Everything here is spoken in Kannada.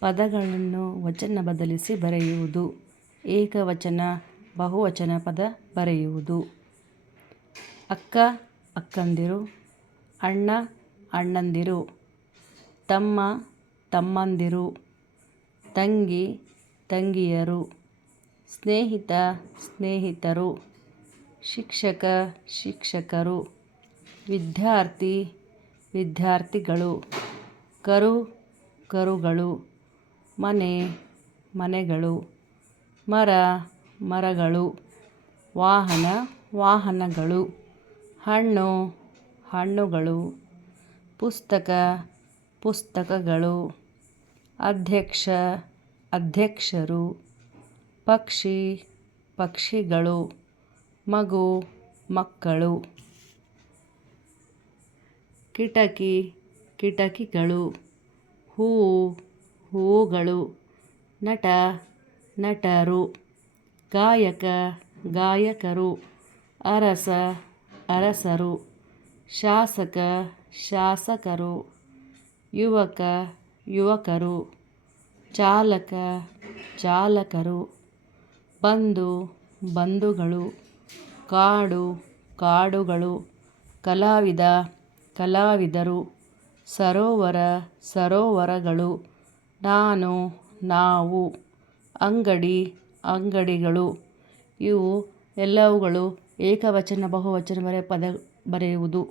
ಪದಗಳನ್ನು ವಚನ ಬದಲಿಸಿ ಬರೆಯುವುದು. ಏಕವಚನ, ಬಹುವಚನ ಪದ ಬರೆಯುವುದು. ಅಕ್ಕ, ಅಕ್ಕಂದಿರು. ಅಣ್ಣ, ಅಣ್ಣಂದಿರು. ತಮ್ಮ, ತಮ್ಮಂದಿರು. ತಂಗಿ, ತಂಗಿಯರು. ಸ್ನೇಹಿತ, ಸ್ನೇಹಿತರು. ಶಿಕ್ಷಕ, ಶಿಕ್ಷಕರು. ವಿದ್ಯಾರ್ಥಿ, ವಿದ್ಯಾರ್ಥಿಗಳು. ಕರು, ಕರುಗಳು. ಮನೆ, ಮನೆಗಳು, ಮರ, ಮರಗಳು, ವಾಹನ, ವಾಹನಗಳು, ಹಣ್ಣು, ಹಣ್ಣುಗಳು, ಪುಸ್ತಕ, ಪುಸ್ತಕಗಳು, ಅಧ್ಯಕ್ಷ, ಅಧ್ಯಕ್ಷರು, ಪಕ್ಷಿ, ಪಕ್ಷಿಗಳು, ಮಗು, ಮಕ್ಕಳು, ಕಿಟಕಿ, ಕಿಟಕಿಗಳು, ಹೂವು ಹೂವುಗಳು ನಟ, ನಟರು, ಗಾಯಕ, ಗಾಯಕರು, ಅರಸ, ಅರಸರು, ಶಾಸಕ, ಶಾಸಕರು, ಯುವಕ, ಯುವಕರು, ಚಾಲಕ, ಚಾಲಕರು, ಬಂಧು, ಬಂಧುಗಳು, ಕಾಡು, ಕಾಡುಗಳು, ಕಲಾವಿದ, ಕಲಾವಿದರು, ಸರೋವರ, ಸರೋವರಗಳು ನಾನು ನಾವು ಅಂಗಡಿ ಅಂಗಡಿಗಳು ಇವು ಎಲ್ಲವುಗಳು ಏಕವಚನ ಬಹುವಚನ ಬರೆ ಪದ ಬರೆಯುವುದು.